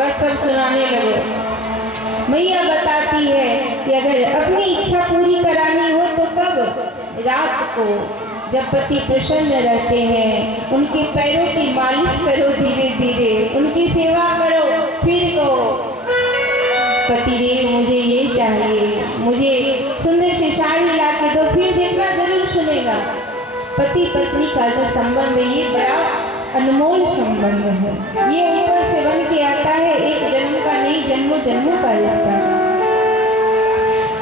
बस सब सुनाने लगे। मैया बताती है कि अगर अपनी इच्छा पूरी करानी हो तो कब? रात को, जब पति प्रसन्न रहते हैं, उनके पैरों की मालिश करो धीरे धीरे, उनकी सेवा करो, फिर कहो पतिदेव मुझे ये चाहिए, मुझे सुंदर सी साड़ी ला के दो, फिर देखना जरूर सुनेगा। पति पत्नी का जो संबंध है ये बड़ा अनमोल संबंध है। ये ऊपर से बन के आता है, एक जन्म का नहीं, जन्मों जन्मों का रिश्ता।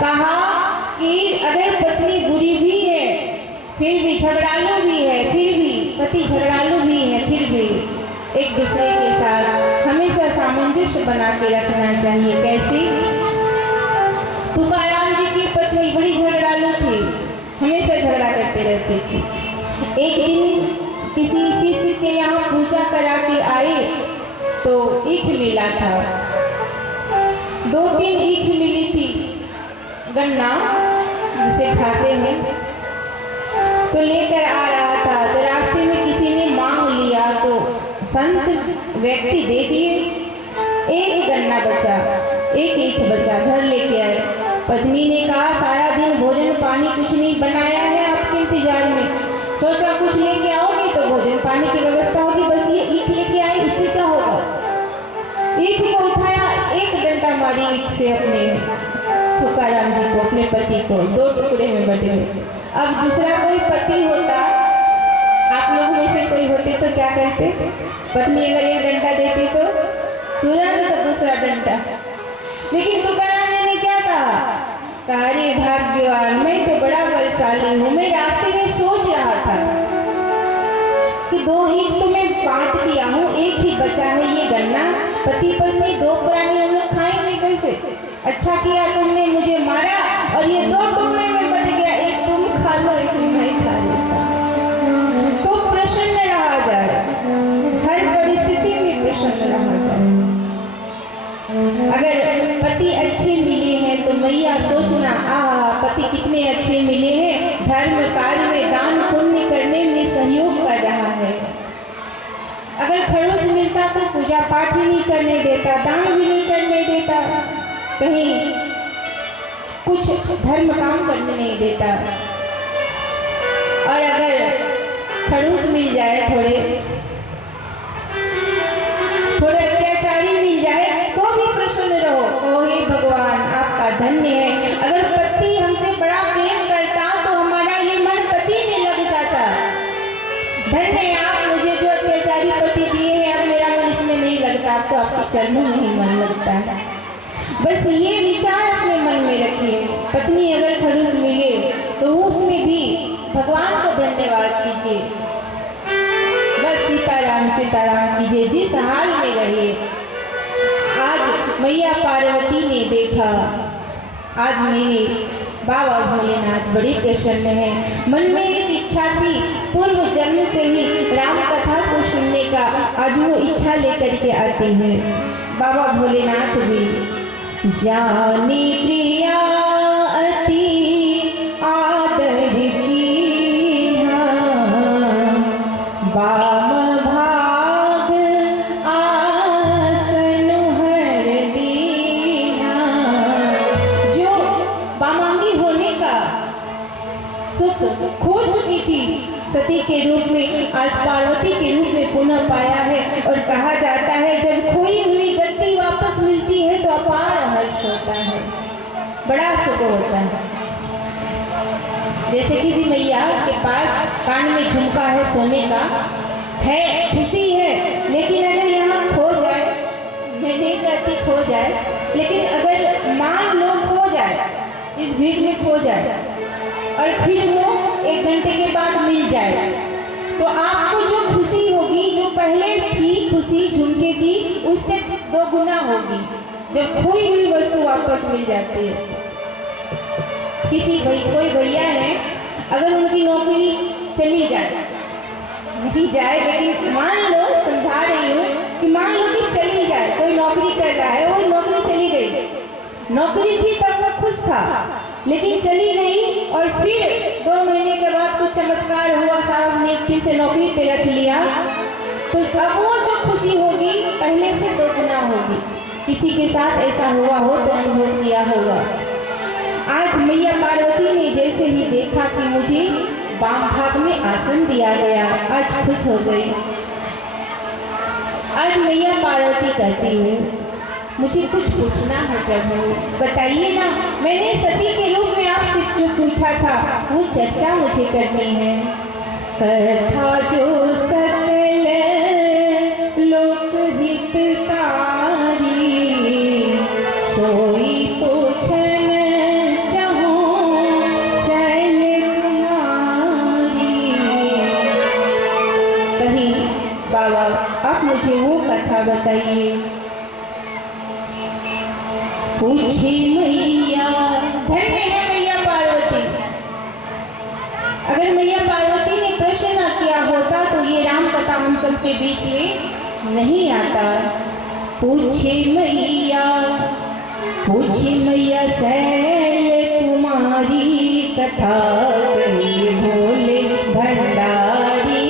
कहा कि अगर पत्नी बुरी भी है, फिर भी झगड़ालू भी है, फिर भी पति झगड़ालू भी है, फिर भी एक दूसरे के साथ हमेशा सामंजस्य बना के रखना चाहिए। कैसे? तुकाराम जी की पत्नी बड़ी झगड़ालू थी, हमेशा झगड़ा करते रहती थी। एक दिन किसी शिष्य के यहाँ पूजा करा के आए तो ईख मिला था, 2-3 ईख मिली थी, गन्ना जिसे खाते हैं, तो लेकर आ रहा था। तो रास्ते में किसी ने मांग लिया तो संत व्यक्ति दे दिए। एक गन्ना बचा, एक ईख बचा, घर लेके आए। पत्नी ने कहा सारा दिन भोजन पानी कुछ नहीं बनाया है आपके इंतजार में, सोचा कुछ लेके आओगी तो भोजन पानी की व्यवस्था होगी, बस ये ईख लेके आई, इससे क्या होगा? ईख को उठाया, एक डंडा मारी ईख से अपने तुकाराम जी को, अपने पति को, 2 टुकड़े में बटे हुए। अब दूसरा कोई पति होता, आप लोगों में से कोई होते तो क्या करते? पत्नी अगर एक डंडा देती तो तुरंत दूसरा डंडा। लेकिन तुकाराम जी ने क्या कहा? अरे भाग्यवान, मैं तो बड़ा बलशाली हूँ, मैं रास्ते में सोच रहा था कि 2 ईख तो मैं बांट दिया हूँ, एक ही बचा है ये गन्ना, पति पत्नी 2 प्राणी हम लोग खाएंगे कैसे? अच्छा किया तुमने मुझे मारा और ये 2 टुकड़े में बट गया, एक तुम खा लो, एक मैं खा लेता। तो प्रसन्न रहा जाए, हर परिस्थिति में प्रसन्न रहा जाए। अगर पति अच्छे मिले हैं तो मैया सोचना, पति कितने अच्छे मिले हैं, धर्म कार्य में दान पुण्य करने में सहयोग कर रहा है। अगर खड़ूस मिलता तो पूजा पाठ भी नहीं करने देता, दान भी नहीं करने देता, कहीं कुछ धर्म काम करने नहीं देता। और अगर खड़ूस मिल जाए, थोड़े अत्याचारी मिल जाए तो भी प्रसन्न रहो, ओ हे भगवान आपका धन्य है। अगर पति हमसे बड़ा प्रेम करता तो हमारा ये मन पति में लग जाता। धन्य है आप, मुझे जो अत्याचारी पति दिए हैं, अब मेरा मन इसमें नहीं लगता, अब तो आपके चरणों में ही मन लगता है। बस ये विचार अपने मन में रखिए, पत्नी अगर खड़ूस मिले तो उसमें भी भगवान को धन्यवाद कीजिए। बस सीताराम सीताराम कीजिए, जिस हाल में रहिए। आज मैया पार्वती ने देखा, आज मेरे बाबा भोलेनाथ बड़े प्रसन्न हैं। मन में एक इच्छा थी पूर्व जन्म से ही राम कथा को सुनने का, आज वो इच्छा लेकर के आते हैं बाबा भोलेनाथ भी। जानी प्रिया अति आदर की बाम भाग आसन हर दीना। जो बामांगी होने का सुख खो चुकी थी सती के रूप में, आज पार्वती के रूप में पुनः पाया है। और कहा जाता है जब खोई हुई गति वापस मिलती है तो अपार हर्ष होता है, बड़ा सुख होता है। जैसे किसी मैया के पास कान में झुमका है, सोने का है, खुशी है, लेकिन अगर यहाँ खो जाए, मैं नहीं कहती खो जाए, लेकिन अगर मान लो खो जाए, इस भीड़ में खो जाए और फिर वो 1 घंटे के बाद मिल जाए, तो आपको जो खुशी होगी, जो पहले थी खुशी झुमके की, उससे 2 गुना होगी जब खोई हुई वस्तु वापस मिल जाती है। कोई भैया है, अगर उनकी नौकरी चली जाए, नहीं जाए, लेकिन मान लो, समझा रही हूँ कि मान लो कि चली जाए, कोई नौकरी कर रहा है, वो नौकरी चली गई, नौकरी थी तब वो खुश था, लेकिन चली गई और फिर 2 महीने के बाद कुछ चमत्कार हुआ, साहब ने फिर से नौकरी पे रख लिया, तो अब वो जो खुशी होगी पहले से 2 गुना होगी। किसी के साथ ऐसा हुआ हो तो अनुभव किया होगा। आज मैया पार्वती ने जैसे ही देखा कि मुझे वाम भाग में आसन दिया गया, आज खुश हो गई। आज मैया पार्वती कहती है, मुझे कुछ पूछना है प्रभु, बताइए ना। मैंने सती के रूप में आपसे जो पूछा था वो चर्चा मुझे करनी है। कथा जो सकल लोक हितकारी, सोई पूछन चाहूं शैल कुमारी। कहीं बाबा आप मुझे वो कथा बताइए। पूछी मैया, धन्य है मैया पार्वती। अगर मैया पार्वती ने प्रश्न न किया होता तो ये राम कथा हम सबके बीच में नहीं आता। पूछी मैया शैल कुमारी, कथा कही भोले भंडारी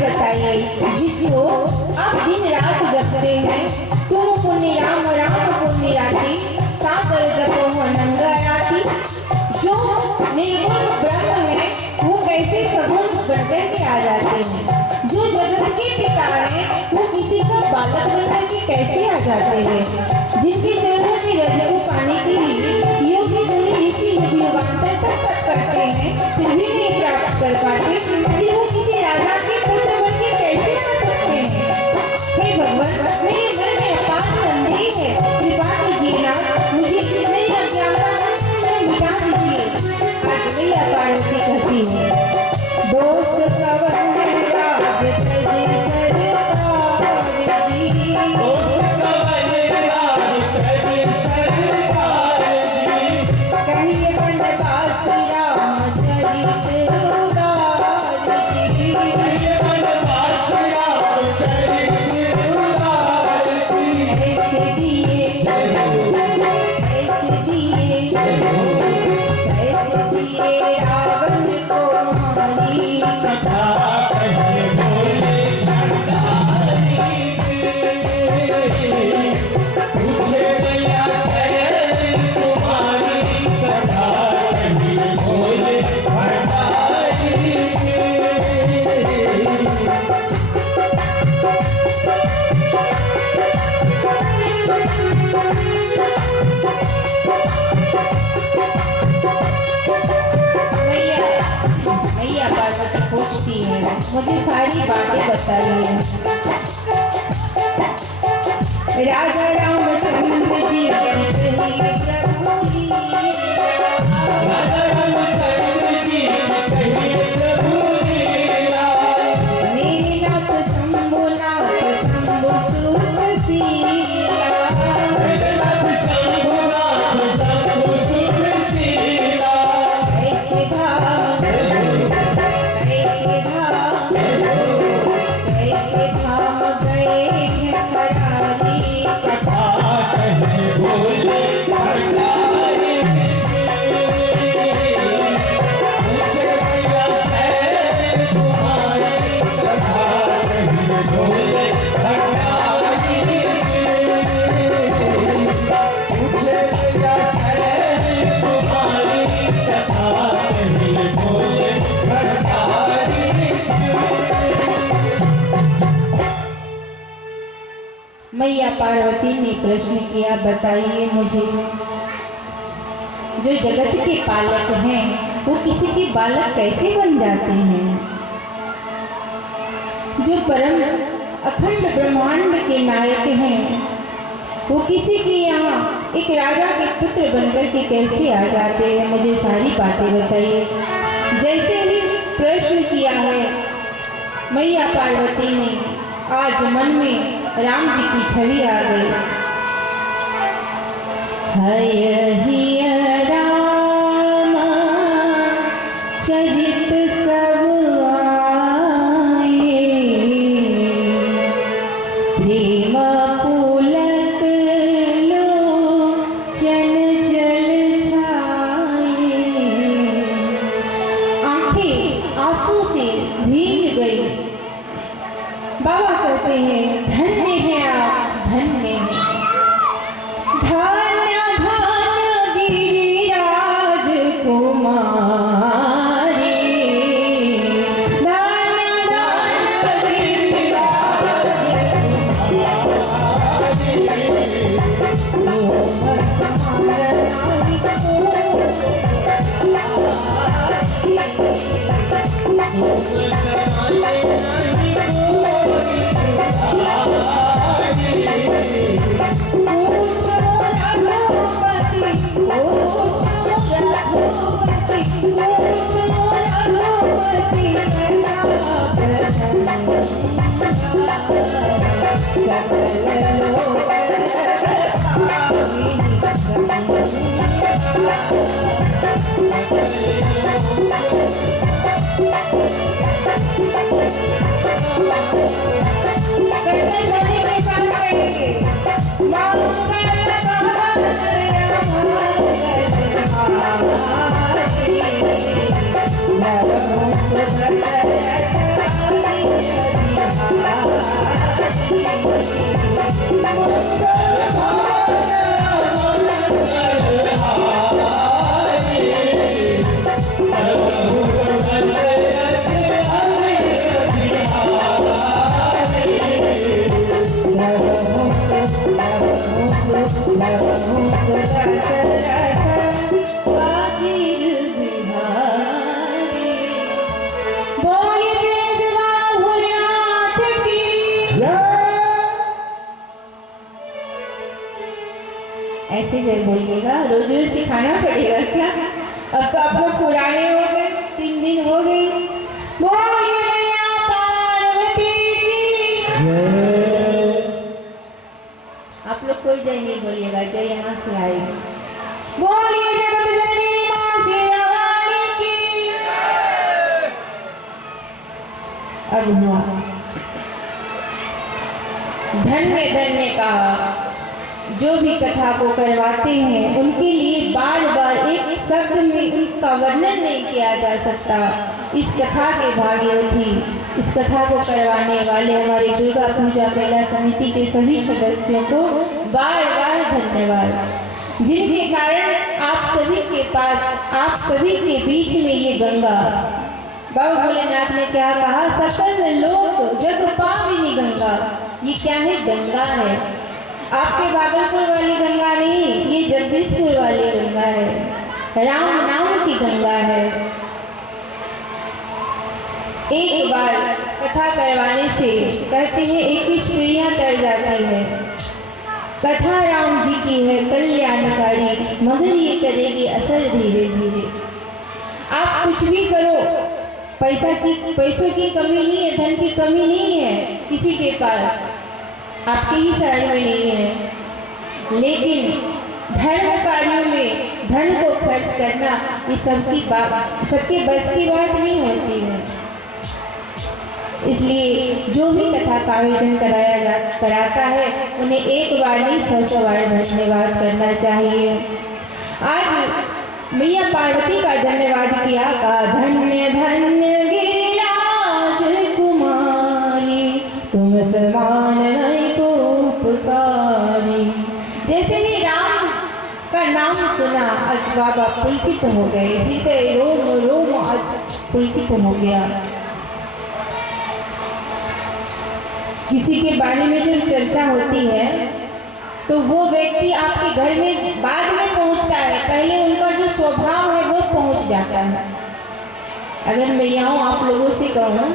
बताइए जिसको आप दिन रात जपते हैं। तुम पुण्य राम राम पुण्य राति, सागर जपो हो नंगा राति। जो निर्गुण ब्रह्म है वो कैसे सगुण बनकर के आ जाते हैं। जो जगत के पिता है वो किसी का बालक बनकर के कैसे आ जाते हैं। जिनके चरणों की रज को पाने के लिए योगी मुनि ऋषि युगांतर तक करते हैं फिर भी नहीं प्राप्त कर पाते, फिर वो किसी राजा के पुत्र बन के कैसे आ सकते हैं। हे भगवान, मेरे मन में अपार संदेह है, कृपा कीजिए ना, मुझे मेरी अज्ञानता मिटा दीजिए। आज मैया पार्वती कहती है, दोष कवन राज तजे सरकार। मुझे सारी बातें बताइए। राजा रामचंद्र जी कही प्रभु लीला, राजा रामचंद्र जी कही प्रभु लीला, मेरे नाथ शंभु सुख शीला, मेरे नाथ शंभु सुख शीला, कैसे धाम गए हैं हरारी कथा, कहीं बोले भरतारी, पूछे भैया सैन तुम्हारी कथा, कहीं बोले भरतारी, पूछे भैया सैन तुम्हारी कथा, कहीं बोले भरतारी। मैया पार्वती ने प्रश्न किया, बताइए मुझे, जो जगत के पालक हैं वो किसी के बालक कैसे बन जाते हैं? जो परम अखंड ब्रह्मांड के नायक हैं वो किसी के यहाँ एक राजा के पुत्र बनकर के कैसे आ जाते हैं? मुझे सारी बातें बताइए। जैसे ही प्रश्न किया है मैया पार्वती ने, आज मन में राम जी की छवि आ गई। हय राम चरित सब आए, प्रेम पुलक लोचन जल छाए। आंखें आंसू से भीग गई। बाबा कहते हैं, धन्य है आप, धन्य है। धन्य धन्य गिरिराज कुमारी, धन्य धन्य गिरिराज ऐसे जरूर बोलिएगा, रोज रोज सिखाना पड़ेगा क्या? अब तो आप लोग पुराने हो गए, 3 दिन हो गई। बोलिए मैया पार्वती की। आप लोग कोई जय नहीं बोलिएगा, जय यहाँ से आएगी। बोलिए जगत जननी मां शेरा वाली की। अब हुआ धन्य धन्य कहा। जो भी कथा को करवाते हैं उनके लिए बार बार एक शब्द में उनका वर्णन नहीं किया जा सकता। इस कथा के भागीरथी, इस कथा को करवाने वाले हमारे दुर्गा पूजा मेला समिति के सभी सदस्यों को बार बार धन्यवाद, जिनके कारण आप सभी के पास, आप सभी के बीच में ये गंगा, बाबा भोलेनाथ ने क्या कहा, सकल लोक जग पाविनी गंगा। ये क्या है? गंगा है। आपके भागलपुर वाली गंगा नहीं, ये जगदीशपुर वाली गंगा है, राम नाम की गंगा है। एक बार कथा करवाने से कहते हैं 21 पीढ़ियां तर जाती है। कथा राम जी की है कल्याणकारी, मगर ये करेगी असर धीरे धीरे। आप कुछ भी करो, पैसों की कमी नहीं है, धन की कमी नहीं है किसी के पास, आपके ही शरण में नहीं है, लेकिन धर्म कार्यों में धन को खर्च करना ये सबके बस की बात नहीं होती है। इसलिए जो भी कथा का आयोजन कराता है उन्हें एक बार नहीं 100 बार धन्यवाद करना चाहिए। आज मैया पार्वती का धन्यवाद किया का धन्य धन्य गिरिराज कुमारी, तुम समान नहीं को उपकारी। जैसे ही राम का नाम सुना आज बाबा पुलकित हो गए, हृदय रोम रोम आज पुलकित हो गया। किसी के बारे में जब चर्चा होती है तो वो व्यक्ति आपके घर में बाद में पहुंचता है, पहले उनका जो स्वभाव है वो पहुंच जाता है। अगर मैं यहाँ आप लोगों से कहूँ